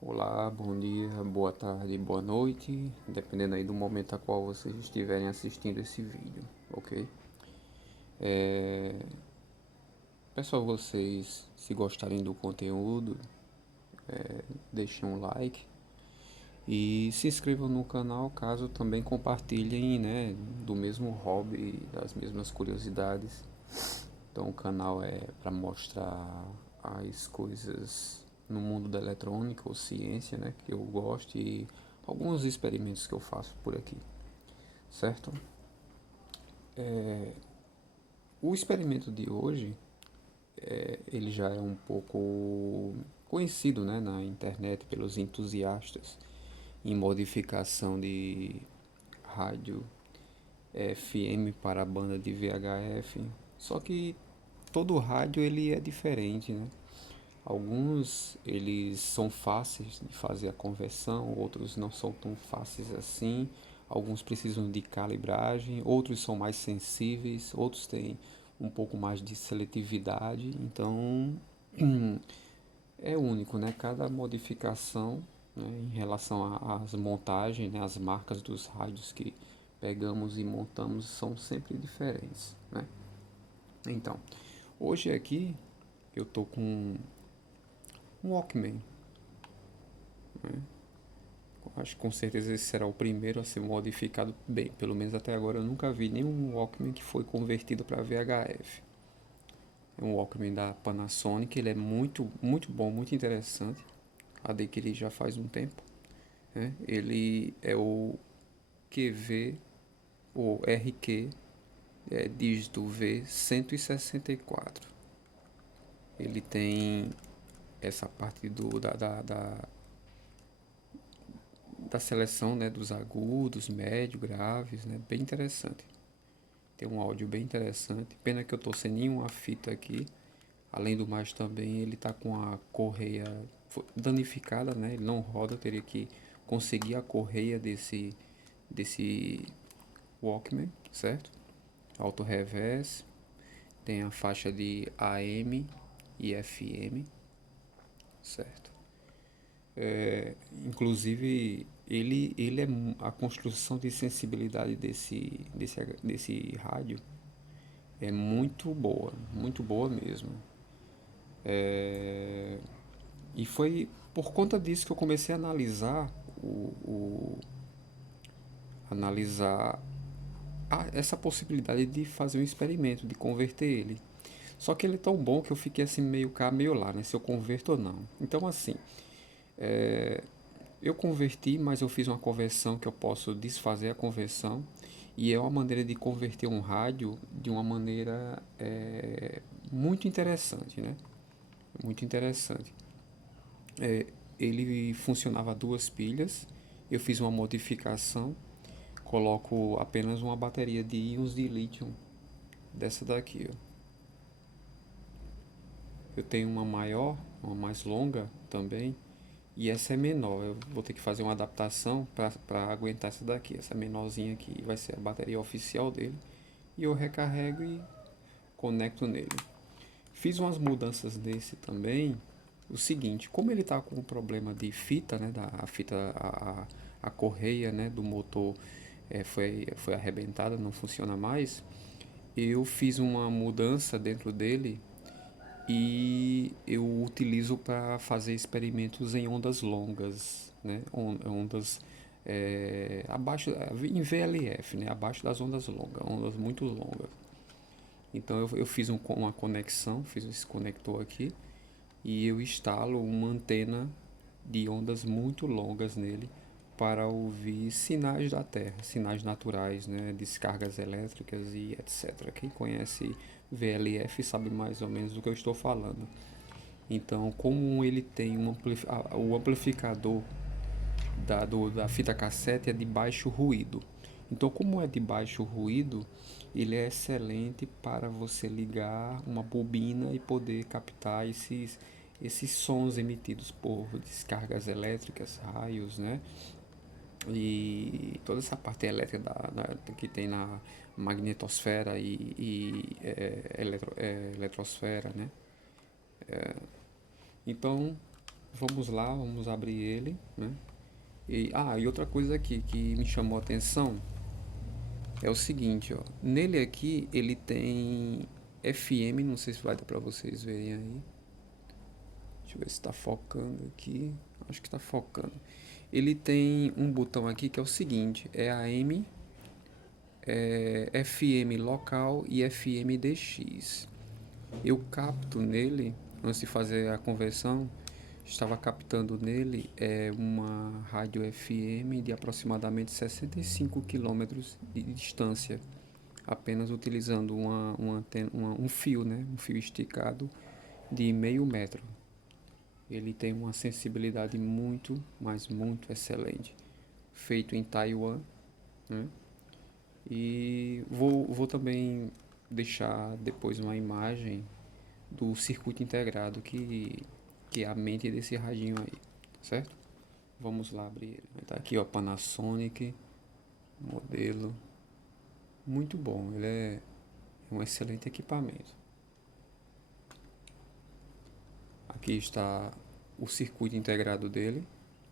Olá, bom dia, boa tarde, boa noite, dependendo aí do momento a qual vocês estiverem assistindo esse vídeo, ok? É... Peço a vocês, se gostarem do conteúdo, deixem um like e se inscrevam no canal caso também compartilhem, né, do mesmo hobby, das mesmas curiosidades. Então o canal é para mostrar as coisas no mundo da eletrônica ou ciência, né, que eu gosto e alguns experimentos que eu faço por aqui, certo? O experimento de hoje, ele já é um pouco conhecido, né, na internet pelos entusiastas em modificação de rádio FM para a banda de VHF. Só que todo rádio ele é diferente, né? Alguns eles são fáceis de fazer a conversão, outros não são tão fáceis assim. Alguns precisam de calibragem, outros são mais sensíveis, outros têm um pouco mais de seletividade. Então é único, né? Cada modificação, né, em relação às montagens, né, as marcas dos rádios que pegamos e montamos são sempre diferentes, né? Então, hoje aqui eu tô com um Walkman. Acho que com certeza esse será o primeiro a ser modificado bem. Pelo menos até agora eu nunca vi nenhum Walkman que foi convertido para VHF. É um Walkman da Panasonic, ele é muito bom, muito interessante. Adquiri já faz um tempo. Né? Ele é o QV, ou RQ, dígito V 164. Ele tem essa parte da seleção, né, dos agudos, médio, graves, né, bem interessante. Tem um áudio bem interessante. Pena que eu tô sem nenhuma fita aqui. Além do mais também ele tá com a correia danificada, né? Ele não roda, eu teria que conseguir a correia desse Walkman, certo? Auto reverse, tem a faixa de AM e FM, certo? Inclusive ele é a construção de sensibilidade desse rádio é muito boa mesmo. É, e foi por conta disso que eu comecei a analisar analisar essa possibilidade de fazer um experimento, de converter ele. Só que ele é tão bom que eu fiquei assim meio cá, meio lá, né? Se eu converto ou não. Então assim, é, eu converti, mas eu fiz uma conversão que eu posso desfazer a conversão. E é uma maneira de converter um rádio de uma maneira muito interessante, né? Muito interessante. É, ele funcionava a duas pilhas. Eu fiz uma modificação, coloco apenas uma bateria de íons de lítio dessa daqui. Ó. Eu tenho uma maior, uma mais longa também, e essa é menor. Eu vou ter que fazer uma adaptação para aguentar essa daqui. Essa menorzinha aqui vai ser a bateria oficial dele. E eu recarrego e conecto nele. Fiz umas mudanças nesse também. O seguinte, como ele está com um problema de fita, né, a fita, a correia, né, do motor foi arrebentada, não funciona mais. Eu fiz uma mudança dentro dele e eu utilizo para fazer experimentos em ondas longas, né, ondas abaixo em VLF, né, abaixo das ondas longas, ondas muito longas. Então eu fiz uma conexão, fiz esse conector aqui e eu instalo uma antena de ondas muito longas nele para ouvir sinais da Terra, sinais naturais, né, descargas elétricas e etc. Quem conhece VLF sabe mais ou menos do que eu estou falando. Então, como ele tem o amplificador da fita cassete é de baixo ruído. Então, como é de baixo ruído, ele é excelente para você ligar uma bobina e poder captar esses sons emitidos por descargas elétricas, raios, né? E toda essa parte elétrica que tem na magnetosfera e eletrosfera, né? Então, Vamos lá, vamos abrir ele, né? E outra coisa aqui que me chamou a atenção é o seguinte, ó. Nele aqui ele tem FM, não sei se vai dar pra vocês verem aí. Deixa eu ver se tá focando aqui. Acho que tá focando. Ele tem um botão aqui que é o seguinte, é AM, FM local e FM DX. Eu capto nele, antes de fazer a conversão, estava captando nele uma rádio FM de aproximadamente 65 quilômetros de distância, apenas utilizando um fio, né? Um fio esticado de meio metro. Ele tem uma sensibilidade muito, mas muito excelente, feito em Taiwan, né? E vou também deixar depois uma imagem do circuito integrado que é a mente desse radinho aí, certo? Vamos lá abrir ele. Tá aqui, ó, Panasonic, modelo. Muito bom, ele é um excelente equipamento. Aqui está o circuito integrado dele,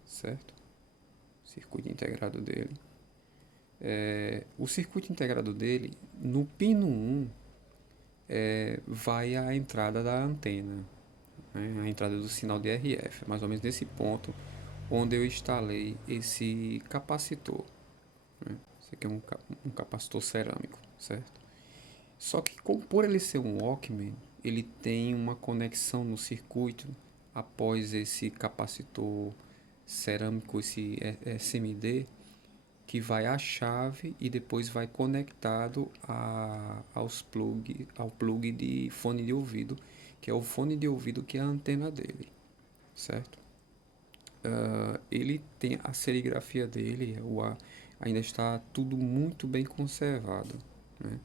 certo? Circuito integrado dele. O circuito integrado dele, no pino 1, vai a entrada da antena, né? A entrada do sinal de RF, mais ou menos nesse ponto onde eu instalei esse capacitor, né? Esse aqui é um capacitor cerâmico, certo? Só que por ele ser um Walkman, ele tem uma conexão no circuito após esse capacitor cerâmico, esse SMD, que vai à chave e depois vai conectado ao plug de fone de ouvido, que é o fone de ouvido que é a antena dele, certo? Ele tem a serigrafia dele, ainda está tudo muito bem conservado, né?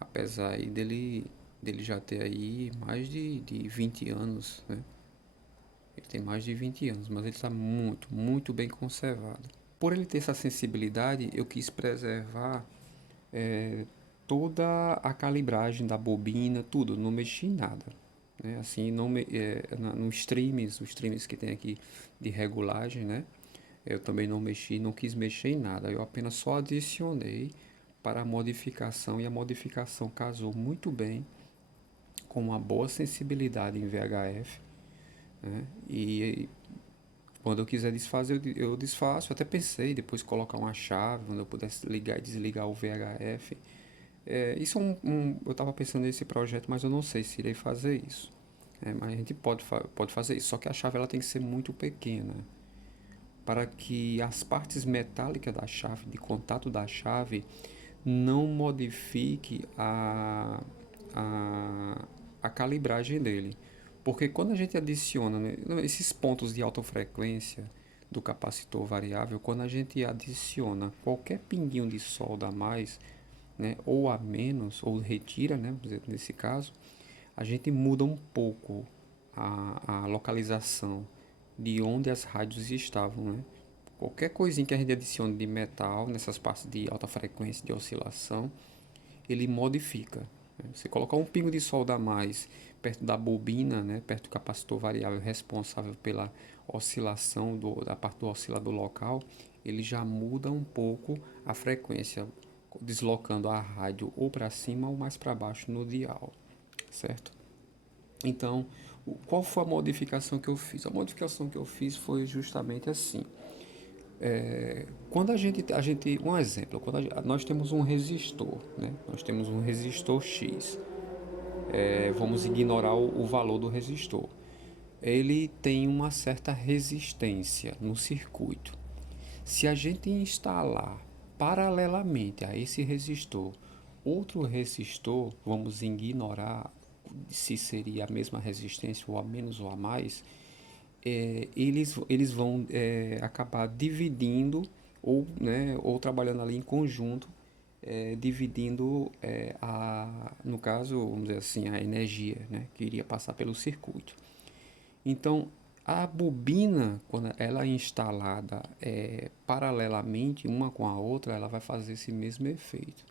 Apesar aí dele já ter aí mais de 20 anos, né? Ele tem mais de 20 anos, mas ele está muito, muito bem conservado. Por ele ter essa sensibilidade, eu quis preservar é, toda a calibragem da bobina, tudo, não mexi em nada. Né? Assim, não no streams, os streams que tem aqui de regulagem, né? Eu também não mexi, não quis mexer em nada. Eu apenas só adicionei para a modificação e a modificação casou muito bem com uma boa sensibilidade em VHF, né? E quando eu quiser desfazer, eu desfaço. Eu até pensei depois colocar uma chave, quando eu pudesse ligar e desligar o VHF. Isso eu estava pensando nesse projeto, mas eu não sei se irei fazer isso. Mas a gente pode fazer isso, só que a chave ela tem que ser muito pequena para que as partes metálicas da chave, de contato da chave, não modifique a, a calibragem dele. Porque quando a gente adiciona, né, esses pontos de alta frequência do capacitor variável, quando a gente adiciona qualquer pinguinho de solda a mais, né, ou a menos, ou retira, né, nesse caso, a gente muda um pouco a localização de onde as rádios estavam, né? Qualquer coisinha que a gente adicione de metal nessas partes de alta frequência de oscilação, ele modifica. Né? Você colocar um pingo de solda a mais perto da bobina, né, perto do capacitor variável responsável pela oscilação da parte do oscilador local, ele já muda um pouco a frequência, deslocando a rádio ou para cima ou mais para baixo no dial, certo? Então, qual foi a modificação que eu fiz? A modificação que eu fiz foi justamente assim. Quando um exemplo, nós temos um resistor, né? Nós temos um resistor X. Vamos ignorar o valor do resistor. Ele tem uma certa resistência no circuito. Se a gente instalar paralelamente a esse resistor outro resistor, vamos ignorar se seria a mesma resistência ou a menos ou a mais, eles vão acabar dividindo ou trabalhando ali em conjunto, dividindo no caso, vamos dizer assim, a energia, né, que iria passar pelo circuito. Então, a bobina, quando ela é instalada paralelamente uma com a outra, ela vai fazer esse mesmo efeito.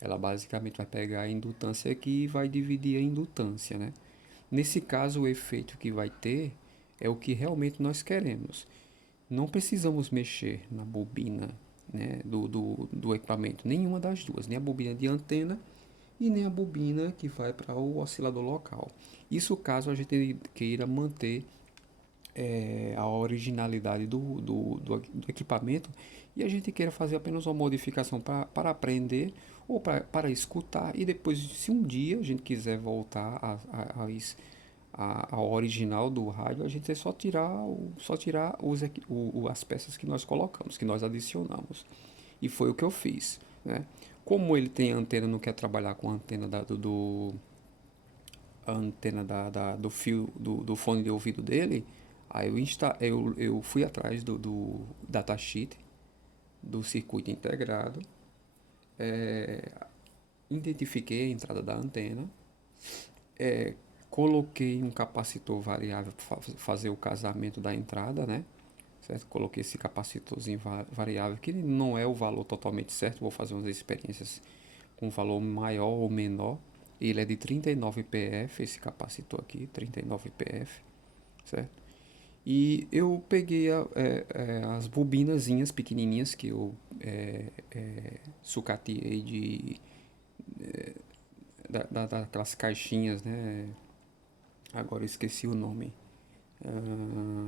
Ela basicamente vai pegar a indutância aqui e vai dividir a indutância, né? Nesse caso, o efeito que vai ter é o que realmente nós queremos. Não precisamos mexer na bobina, né, do equipamento, nenhuma das duas, nem a bobina de antena e nem a bobina que vai para o oscilador local. Isso caso a gente queira manter a originalidade do equipamento e a gente queira fazer apenas uma modificação para aprender ou para escutar e depois, se um dia a gente quiser voltar ao original do rádio, a gente é só tirar as peças que nós colocamos, que nós adicionamos. E foi o que eu fiz, né? Como ele tem antena, não quer trabalhar com a antena a antena do fio do fone de ouvido dele, aí eu fui atrás do datasheet do circuito integrado, é, identifiquei a entrada da antena, é, coloquei um capacitor variável para fazer o casamento da entrada, né? Certo? Coloquei esse capacitorzinho variável, que não é o valor totalmente certo, vou fazer umas experiências com valor maior ou menor. Ele é de 39 PF, esse capacitor aqui, 39 PF, certo? E eu peguei as bobinazinhas pequenininhas que eu sucateei daquelas caixinhas, né? Agora eu esqueci o nome.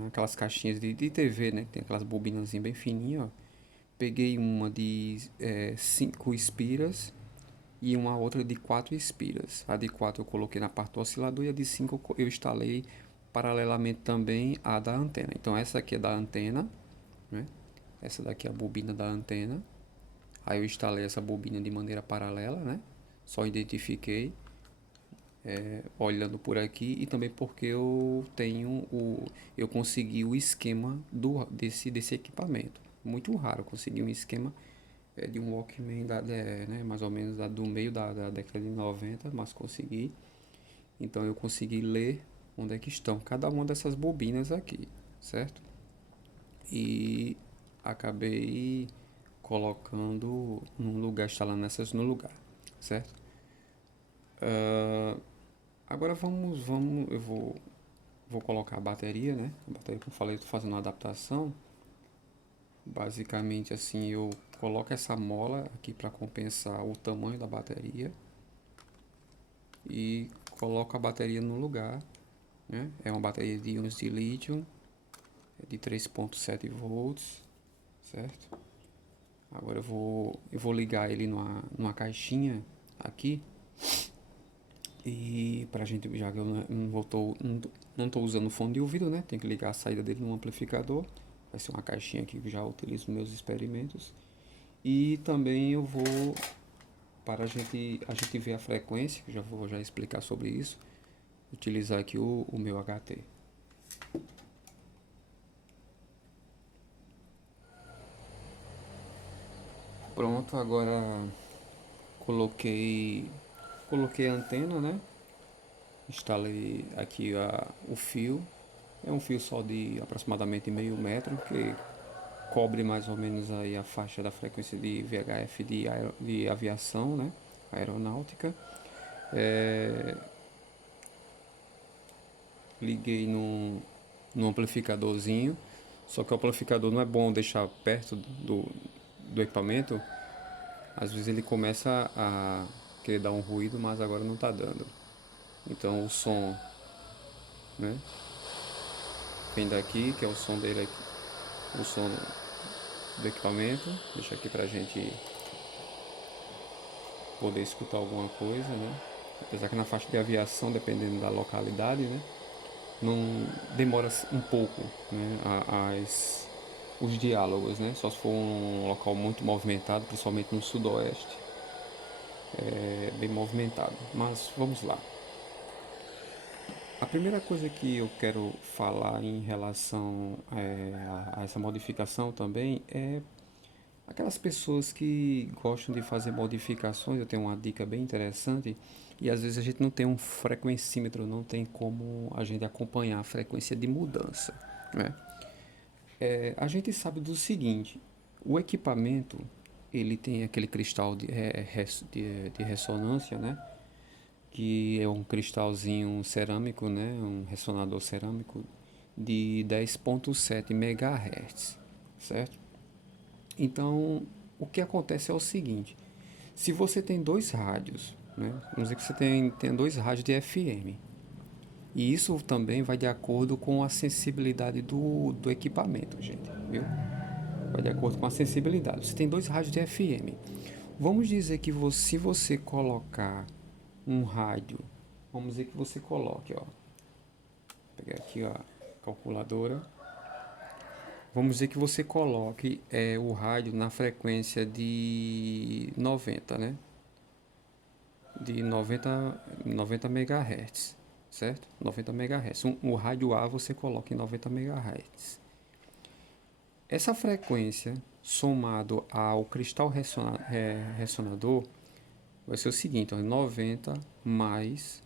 Aquelas caixinhas de TV, né? Tem aquelas bobinazinhas bem fininhas, ó. Peguei uma de 5 espiras e uma outra de 4 espiras. A de 4 eu coloquei na parte do oscilador e a de 5 eu instalei paralelamente também à da antena. Então essa aqui é da antena, né? Essa daqui é a bobina da antena. Aí eu instalei essa bobina de maneira paralela, né? Só identifiquei olhando por aqui e também porque eu consegui o esquema desse equipamento. Muito raro conseguir um esquema de um Walkman né, mais ou menos do meio da década de 90, mas consegui. Então eu consegui ler onde é que estão cada uma dessas bobinas aqui, certo? E acabei colocando num lugar, instalando essas no lugar, certo? Agora vou colocar a bateria, né? A bateria que eu falei, estou fazendo uma adaptação. Basicamente assim, eu coloco essa mola aqui para compensar o tamanho da bateria e coloco a bateria no lugar, né? É uma bateria de íons de lítio de 3,7 volts, certo? Agora eu vou ligar ele numa caixinha aqui e pra gente, já que eu não tô usando fone de ouvido, né? Tem que ligar a saída dele no amplificador. Vai ser uma caixinha que eu já utilizo nos meus experimentos. E também eu vou, para a gente ver a frequência, que eu já vou já explicar sobre isso, utilizar aqui o meu HT. Pronto, agora coloquei coloquei a antena, né? Instalei aqui o fio. É um fio só de aproximadamente meio metro, que cobre mais ou menos aí a faixa da frequência de VHF de aviação, né? Aeronáutica. É, liguei no amplificadorzinho, só que o amplificador não é bom deixar perto do equipamento. Às vezes ele começa a querer dar um ruído, mas agora não está dando. Então o som, né, vem daqui, que é o som dele aqui, o som do equipamento. Deixa aqui pra gente poder escutar alguma coisa, né? Apesar que na faixa de aviação, dependendo da localidade, né, não demora um pouco, né, os diálogos, né? Só se for um local muito movimentado, principalmente no sudoeste, é bem movimentado. Mas vamos lá. A primeira coisa que eu quero falar em relação a essa modificação também é aquelas pessoas que gostam de fazer modificações. Eu tenho uma dica bem interessante e às vezes a gente não tem um frequencímetro, não tem como a gente acompanhar a frequência de mudança, né? A gente sabe do seguinte: o equipamento ele tem aquele cristal de ressonância, né? Que é um cristalzinho cerâmico, né? Um ressonador cerâmico de 10.7 MHz, certo? Então, o que acontece é o seguinte: se você tem dois rádios, né? Vamos dizer que você tem dois rádios de FM, e isso também vai de acordo com a sensibilidade do equipamento, gente, viu? Vai de acordo com a sensibilidade. Você tem dois rádios de FM. Vamos dizer que se você colocar um rádio, vamos dizer que você coloque, ó, vou pegar aqui ó, a calculadora. Vamos dizer que você coloque o rádio na frequência de 90, né? De 90 MHz, certo? 90 MHz. O rádio A você coloca em 90 MHz. Essa frequência, somado ao cristal ressonador, vai ser o seguinte, ó, 90 mais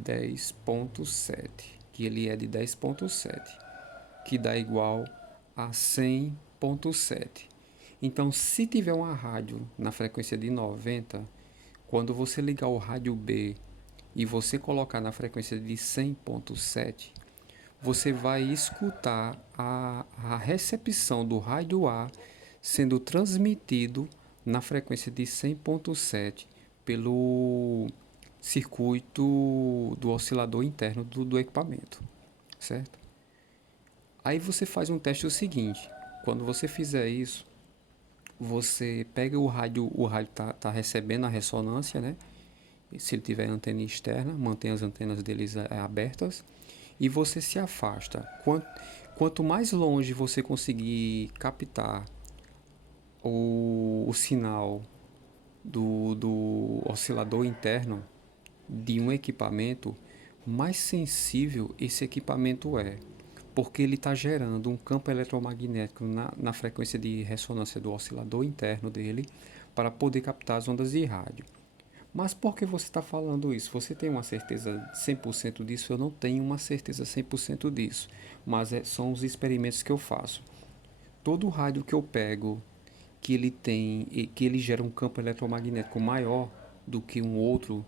10.7, que ele é de 10.7, que dá igual a 100.7. Então, se tiver uma rádio na frequência de 90, quando você ligar o rádio B e você colocar na frequência de 100.7, você vai escutar a recepção do rádio A sendo transmitido na frequência de 100.7 pelo circuito do oscilador interno do equipamento, certo? Aí você faz um teste o seguinte: quando você fizer isso, você pega o rádio tá recebendo a ressonância, né? E se ele tiver antena externa, mantém as antenas deles abertas e você se afasta. Quanto mais longe você conseguir captar o sinal do oscilador interno de um equipamento, mais sensível esse equipamento é, porque ele está gerando um campo eletromagnético na frequência de ressonância do oscilador interno dele para poder captar as ondas de rádio. Mas por que você está falando isso? Você tem uma certeza 100% disso? Eu não tenho uma certeza 100% disso, mas são os experimentos que eu faço. Todo rádio que eu pego, que ele gera um campo eletromagnético maior do que um outro,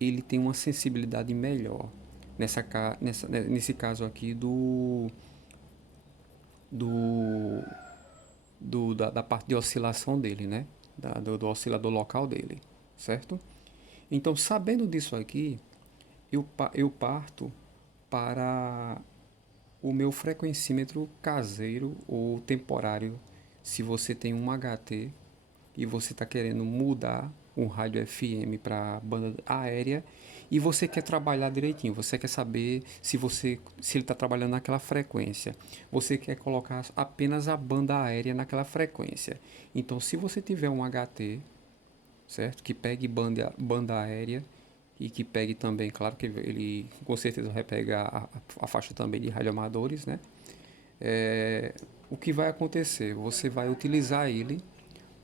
ele tem uma sensibilidade melhor. Nesse caso aqui do, da parte de oscilação dele, né? Do oscilador local dele, certo? Então, sabendo disso aqui, eu parto para o meu frequencímetro caseiro ou temporário. Se você tem um HT e você está querendo mudar um rádio FM para banda aérea e você quer trabalhar direitinho, você quer saber se ele está trabalhando naquela frequência, você quer colocar apenas a banda aérea naquela frequência. Então, se você tiver um HT, certo, que pegue banda aérea e que pegue também, claro que ele com certeza vai pegar a faixa também de radioamadores, né? O que vai acontecer? Você vai utilizar ele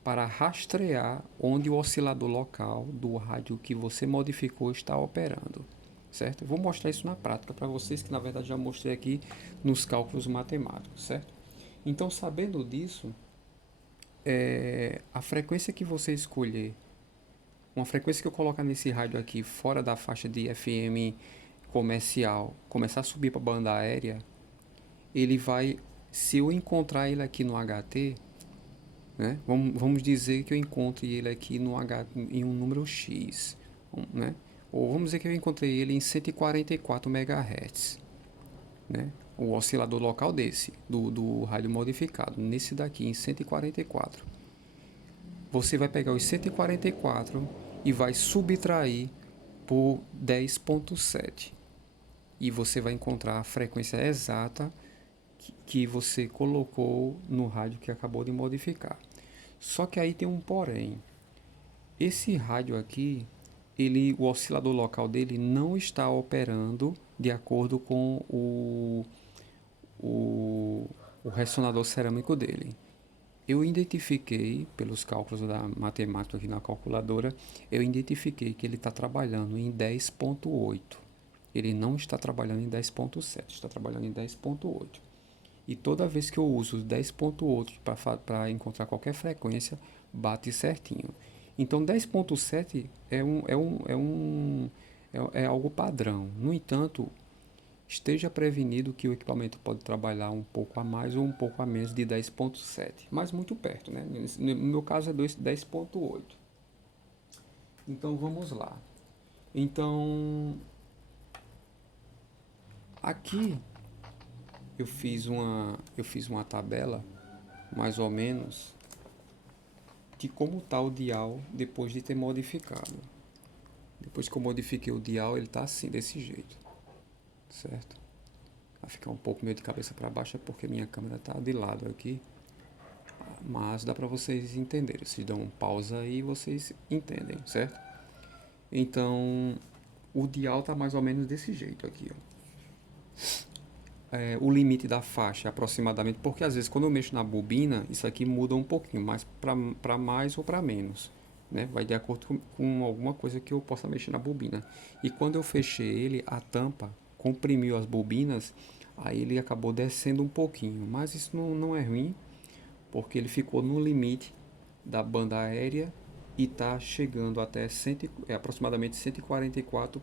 para rastrear onde o oscilador local do rádio que você modificou está operando, certo? Eu vou mostrar isso na prática para vocês, que na verdade já mostrei aqui nos cálculos matemáticos, certo? Então, sabendo disso, a frequência que você escolher, uma frequência que eu colocar nesse rádio aqui fora da faixa de FM comercial, começar a subir para a banda aérea, ele vai, se eu encontrar ele aqui no HT, né? Vamos dizer que eu encontre ele aqui em um número X, né? Ou vamos dizer que eu encontrei ele em 144 MHz, né? O oscilador local desse, do rádio modificado, nesse daqui em 144. Você vai pegar os 144 e vai subtrair por 10.7 e você vai encontrar a frequência exata que você colocou no rádio que acabou de modificar. Só que aí tem um porém. Esse rádio aqui, o oscilador local dele não está operando de acordo com o ressonador cerâmico dele. Eu identifiquei, pelos cálculos da matemática aqui na calculadora, eu identifiquei que ele está trabalhando em 10.8. Ele não está trabalhando em 10.7, está trabalhando em 10.8. E toda vez que eu uso os 10.8 para encontrar qualquer frequência, bate certinho. Então 10.7 é algo padrão. No entanto, esteja prevenido que o equipamento pode trabalhar um pouco a mais ou um pouco a menos de 10.7, mas muito perto, né? No meu caso é 10.8. Então vamos lá. Então aqui eu fiz uma tabela mais ou menos de como está o dial depois de ter modificado. Depois que eu modifiquei o dial, ele está assim, desse jeito, certo? Vai ficar um pouco meio de cabeça para baixo é porque minha câmera está de lado aqui, mas dá para vocês entenderem. Vocês dão um pausa aí e vocês entendem, certo? Então, o dial tá mais ou menos desse jeito aqui, ó. O limite da faixa aproximadamente, porque às vezes quando eu mexo na bobina, isso aqui muda um pouquinho, mais para mais ou para menos, né? Vai de acordo com alguma coisa que eu possa mexer na bobina. E quando eu fechei ele, a tampa comprimiu as bobinas, aí ele acabou descendo um pouquinho, mas isso não é ruim, porque ele ficou no limite da banda aérea e está chegando até aproximadamente 144,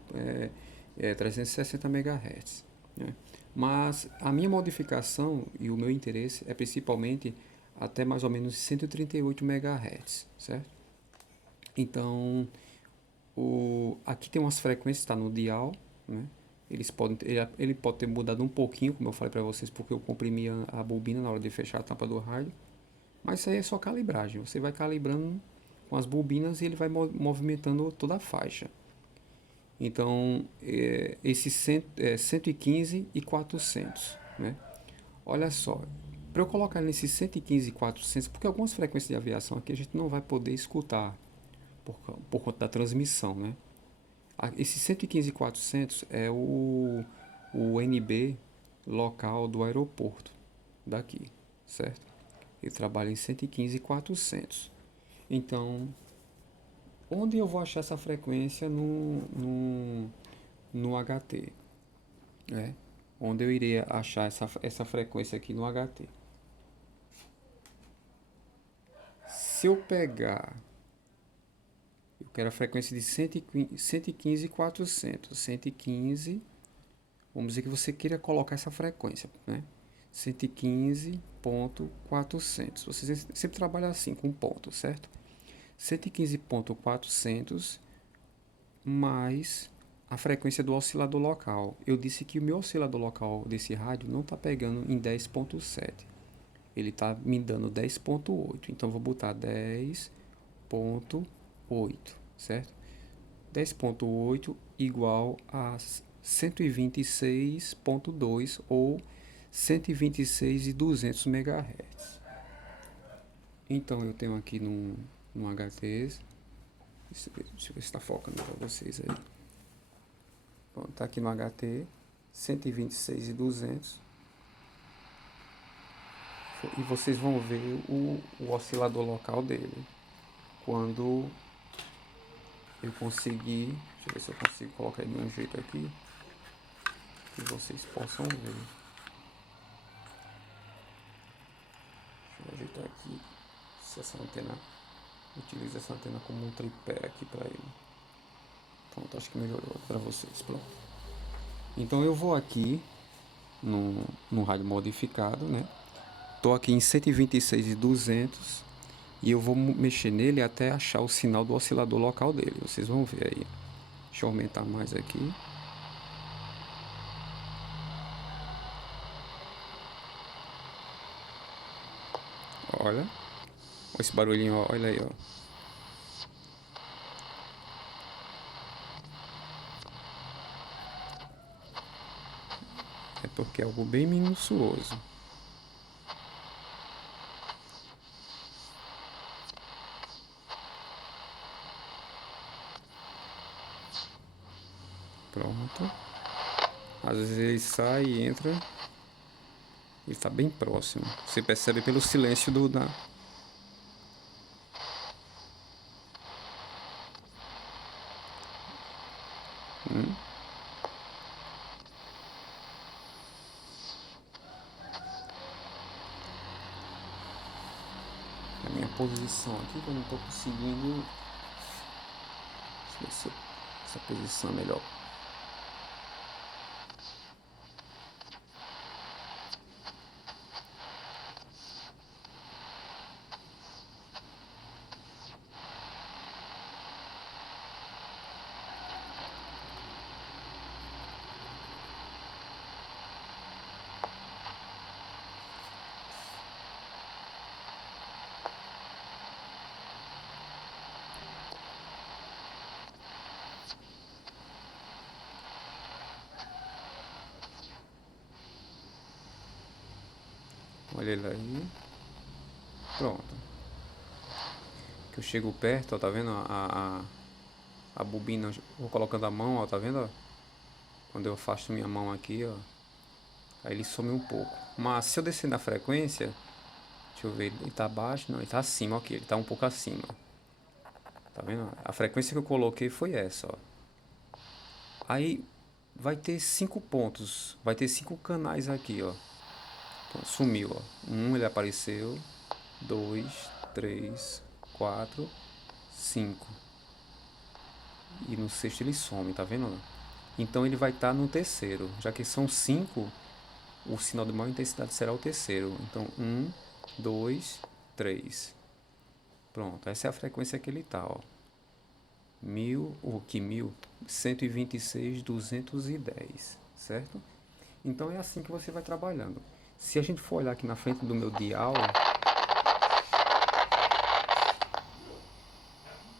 360 MHz, né? Mas a minha modificação e o meu interesse é principalmente até mais ou menos 138 MHz, certo? Então, aqui tem umas frequências, está no dial, né? Ele pode ter mudado um pouquinho, como eu falei para vocês, porque eu comprimi a bobina na hora de fechar a tampa do rádio. Mas isso aí é só calibragem. Você vai calibrando com as bobinas e ele vai movimentando toda a faixa. Então, esse 115 e 400, né? Olha só, para eu colocar nesse 115 e 400, porque algumas frequências de aviação aqui a gente não vai poder escutar por conta da transmissão, né? Esse 115 e 400 é o NB local do aeroporto daqui, certo? Ele trabalha em 115 e 400. Então, onde eu vou achar essa frequência no HT? Né? Onde eu iria achar essa frequência aqui no HT? Se eu pegar, eu quero a frequência de 115 e 400. 115, vamos dizer que você queira colocar essa frequência, né? 115.400. Você sempre trabalha assim, com ponto, certo? 115.400 mais a frequência do oscilador local. Eu disse que o meu oscilador local desse rádio não está pegando em 10.7. Ele está me dando 10.8. Então, vou botar 10.8, certo? 10.8 igual a 126.2 ou 126.200 MHz. Então, eu tenho aqui no HT, deixa eu ver se está focando para vocês aí. Pronto, tá aqui no HT, 126.200. E vocês vão ver o oscilador local dele. Quando eu conseguir, deixa eu ver se eu consigo colocar ele de um jeito aqui, que vocês possam ver. Deixa eu ajeitar aqui, se essa antena, utiliza essa antena como um tripé aqui para ele. Pronto, acho que melhorou para vocês, pronto. Então eu vou aqui no rádio modificado, né? Tô aqui em 126.200 e eu vou mexer nele até achar o sinal do oscilador local dele. Vocês vão ver aí. Deixa eu aumentar mais aqui. Olha. Olha esse barulhinho, olha aí, ó. É porque é algo bem minucioso. Pronto. Às vezes ele sai e entra. Ele está bem próximo. Você percebe pelo silêncio da... A minha posição aqui, que eu não estou conseguindo... Deixa eu ver se essa posição é melhor. Olha ele aí. Pronto. Que eu chego perto, ó, tá vendo a bobina, vou colocando a mão, ó, tá vendo, ó? Quando eu afasto minha mão aqui, ó, aí ele some um pouco. Mas se eu descer na frequência, deixa eu ver, ele tá abaixo, não, ele tá acima, ok, ele tá um pouco acima. Tá vendo? A frequência que eu coloquei foi essa, ó. Aí vai ter 5 pontos, vai ter 5 canais aqui, ó. Então, sumiu, ó. Ele apareceu, 2, 3, 4, 5. E no sexto ele some, tá vendo? Então ele vai estar no terceiro. Já que são 5, o sinal de maior intensidade será o terceiro. Então 1, 2, 3. Pronto, essa é a frequência que ele tá, ó. 1.206.210, certo? Então é assim que você vai trabalhando. Se a gente for olhar aqui na frente do meu dial,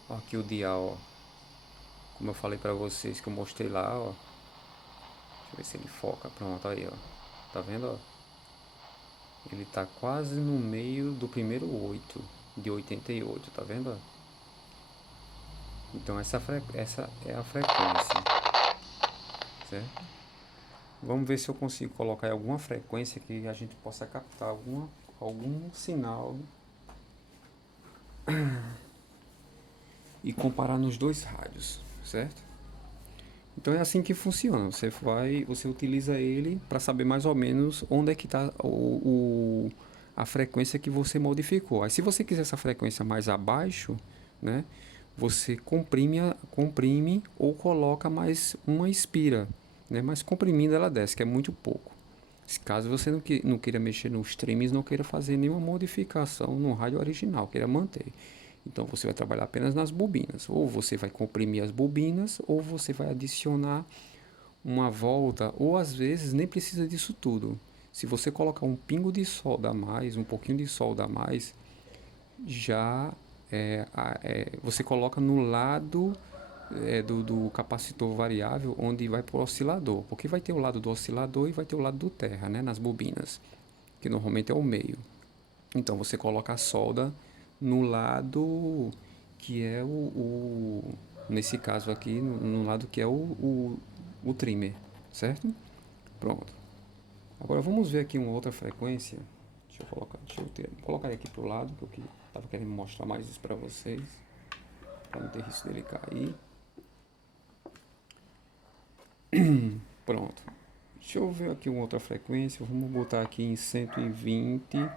ó, aqui o dial, ó, como eu falei pra vocês que eu mostrei lá, ó. Deixa eu ver se ele foca. Pronto, aí, ó. Tá vendo, ó? Ele tá quase no meio do primeiro 8 de 88, tá vendo, ó? Então essa é a frequência, certo? Vamos ver se eu consigo colocar alguma frequência que a gente possa captar algum sinal e comparar nos dois rádios, certo? Então é assim que funciona. Você utiliza ele para saber mais ou menos onde é que está a frequência que você modificou. Aí se você quiser essa frequência mais abaixo, né, você comprime ou coloca mais uma espira, né, mas comprimindo ela desce, que é muito pouco. Se caso você não queira mexer nos trims, não queira fazer nenhuma modificação no rádio original, queira manter. Então você vai trabalhar apenas nas bobinas. Ou você vai comprimir as bobinas, ou você vai adicionar uma volta, ou às vezes nem precisa disso tudo. Se você colocar um pingo de solda a mais, um pouquinho de solda a mais, já você coloca no lado do capacitor variável onde vai para o oscilador. Porque vai ter o lado do oscilador e vai ter o lado do terra, né, nas bobinas, que normalmente é o meio. Então você coloca a solda no lado que é nesse caso aqui, no lado que é o trimmer, certo? Pronto. Agora vamos ver aqui uma outra frequência. Colocar aqui pro lado, que eu estava querendo mostrar mais isso para vocês, para não ter risco dele cair. Pronto. Deixa eu ver aqui uma outra frequência. Vamos botar aqui em 120,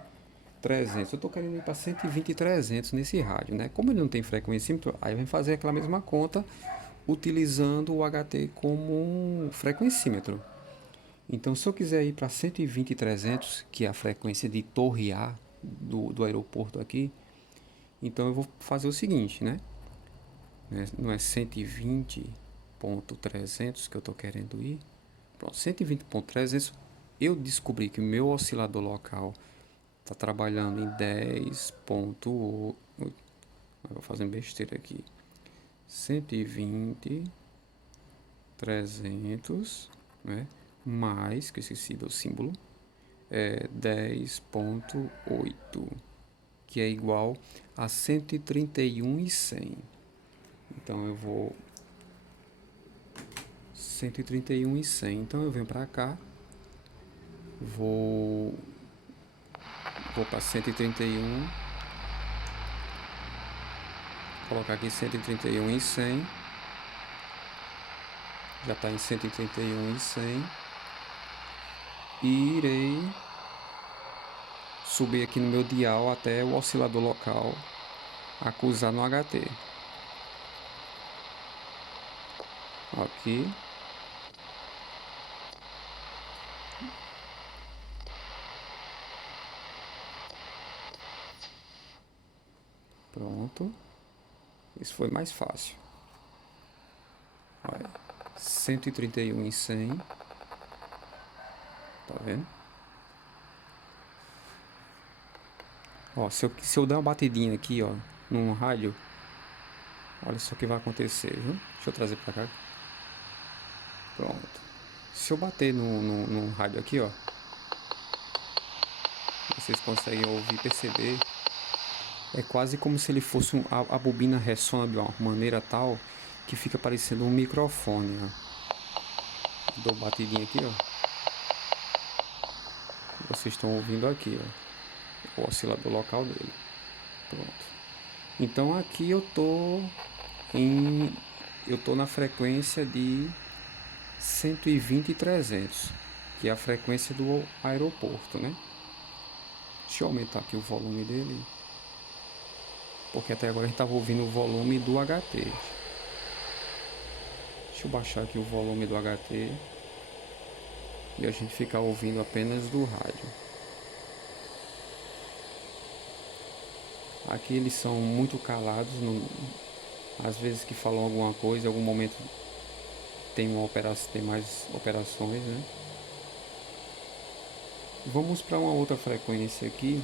300. Eu estou querendo ir para 120 e 300 nesse rádio, né? Como ele não tem frequencímetro, aí vai fazer aquela mesma conta utilizando o HT como um frequencímetro. Então, se eu quiser ir para 120 e 300, que é a frequência de torre A do aeroporto aqui, então eu vou fazer o seguinte, né? Não é 120.300 que eu estou querendo ir. Pronto, 120.300. Eu descobri que o meu oscilador local está trabalhando em 10.8. Vou fazendo besteira aqui. 120, 300, né? Mais, que eu esqueci do símbolo, 10.8, que é igual a 131.100. Então eu vou 131.100. Então eu venho para cá, vou para 131, colocar aqui 131.100, já está em 131.100, e irei subir aqui no meu dial até o oscilador local acusar no HT. Aqui. Pronto. Isso foi mais fácil. Olha, 131.100. Tá vendo? Ó, se eu der uma batidinha aqui, ó, num rádio, olha só o que vai acontecer, viu? Deixa eu trazer pra cá. Pronto. Se eu bater num rádio aqui, ó, vocês conseguem ouvir, perceber, é quase como se ele fosse a bobina ressona de uma maneira tal que fica parecendo um microfone, ó. Dou batidinha aqui, ó. Vocês estão ouvindo aqui, ó, o oscilador local dele. Pronto. Então aqui eu tô na frequência de 120 e 300, que é a frequência do aeroporto, né? Deixa eu aumentar aqui o volume dele, porque até agora a gente estava ouvindo o volume do HT. Deixa eu baixar aqui o volume do HT e a gente ficar ouvindo apenas do rádio. Aqui eles são muito calados, às vezes que falam alguma coisa, em algum momento tem mais operações, né? Vamos para uma outra frequência aqui,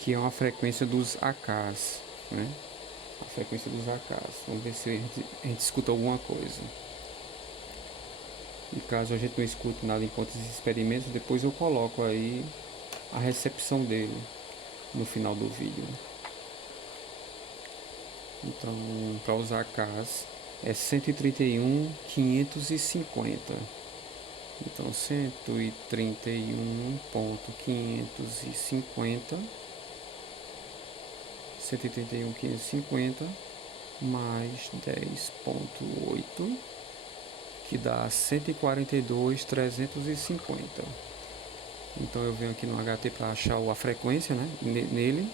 que é uma frequência dos AKs, né? A frequência dos AKs. Vamos ver se a gente escuta alguma coisa. E caso a gente não escute nada enquanto esses experimentos, depois eu coloco aí a recepção dele no final do vídeo. Então, para usar AKs é 131.550. Então 131.550, 131.550 mais 10.8, que dá 142.350. Então eu venho aqui no HT para achar a frequência, né? Nele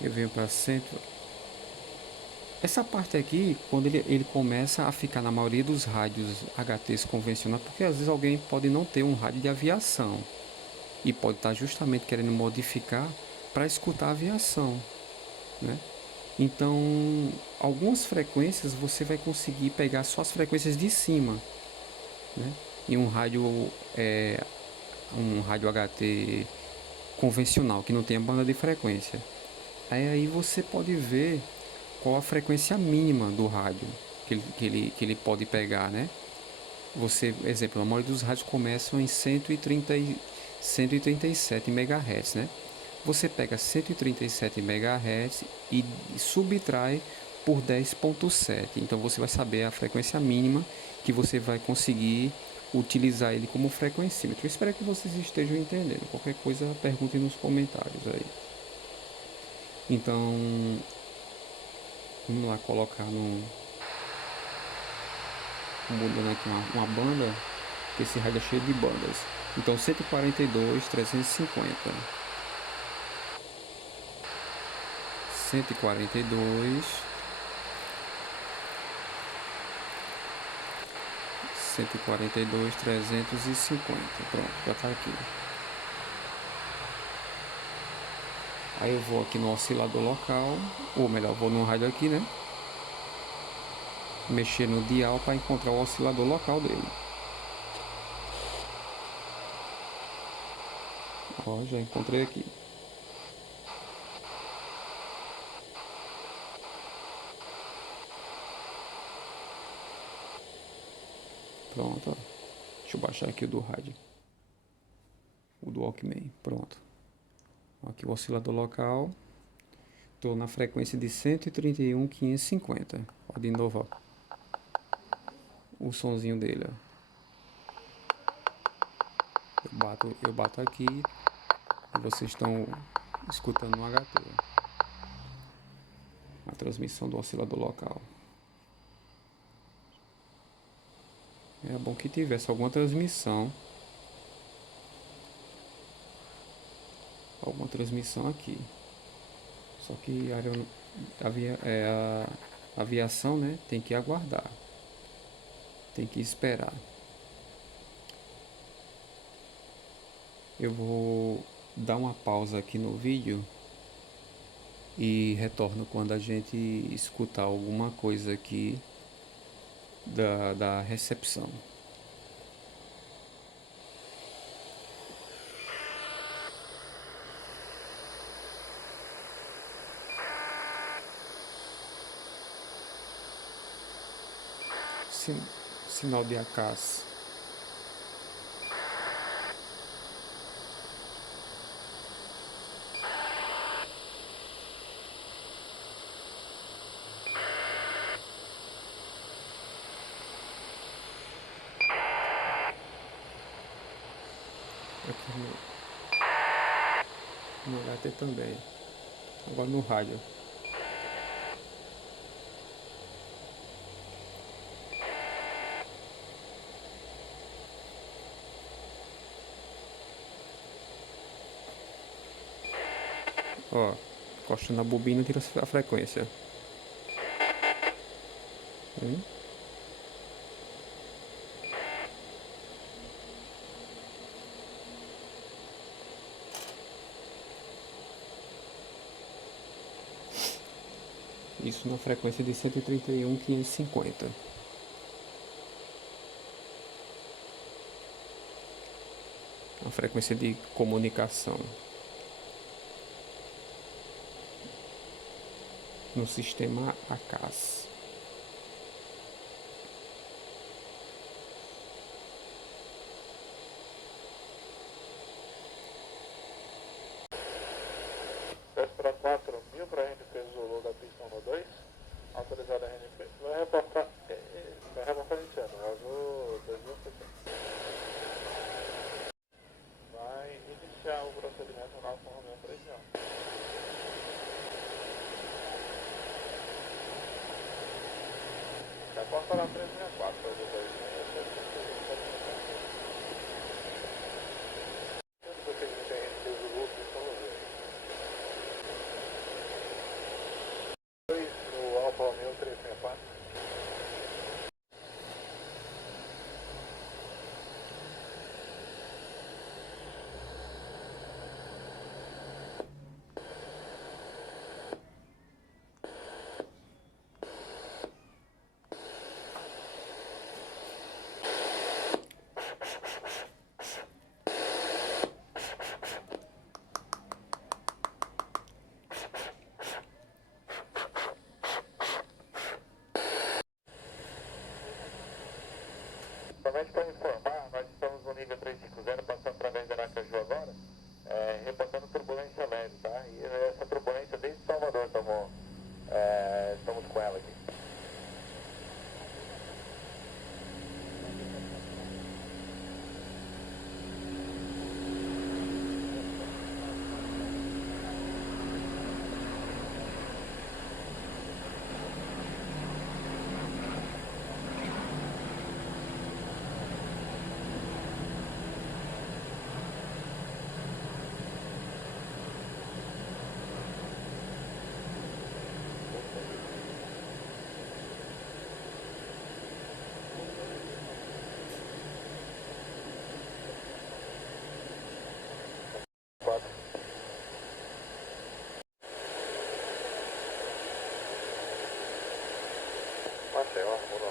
eu venho para 100. Essa parte aqui, quando ele começa a ficar na maioria dos rádios HTs convencionais, porque às vezes alguém pode não ter um rádio de aviação e pode estar justamente querendo modificar para escutar a aviação, né? Então, algumas frequências você vai conseguir pegar só as frequências de cima, né? E um rádio HT convencional que não tem a banda de frequência. Aí você pode ver qual a frequência mínima do rádio que ele pode pegar, né? Exemplo, a maioria dos rádios começam em 137 MHz, né? Você pega 137 MHz e subtrai por 10.7. Então você vai saber a frequência mínima que você vai conseguir utilizar ele como frequencímetro. Eu espero que vocês estejam entendendo. Qualquer coisa, perguntem nos comentários aí. Então, vamos lá colocar mudando aqui uma banda, que esse rádio é cheio de bandas. Então 142.350, 142, 142.350. Pronto, já tá aqui. Aí eu vou aqui no oscilador local, ou melhor, vou no rádio aqui, né? Mexer no dial para encontrar o oscilador local dele. Ó, já encontrei aqui. Pronto, ó. Deixa eu baixar aqui o do rádio. O do Walkman, pronto. Aqui o oscilador local. Estou na frequência de 131.550. Ó, de novo, ó. O sonzinho dele, ó. Eu bato aqui e vocês estão escutando no HT. A transmissão do oscilador local. É bom que tivesse alguma transmissão. Alguma transmissão aqui. Só que a aviação, né, tem que aguardar. Tem que esperar. Eu vou dar uma pausa aqui no vídeo e retorno quando a gente escutar alguma coisa aqui da recepção. Sinal de ACAS. Aqui no HT também. Agora no rádio. Ó, encosta na bobina e tira a frequência. Hum? Isso na frequência de 131.550. A frequência de comunicação no sistema ACAS. Para 4.000 para a RNP Zulu da pista 1-2, autorizada a RNP, vai reportar iniciando, vazou 2.060. Vai iniciar o procedimento na Alfa Romeo 3.0. Reporta lá 364, para o 2.6. Procedimento RNP Zulu, pista 1-2. No Alfa Romeo 364. Somente para informar, nós estamos no nível 350, passando através da Aracaju agora, reportando turbulência leve, tá? E essa turbulência desde Salvador estamos com ela aqui. Maceió, muda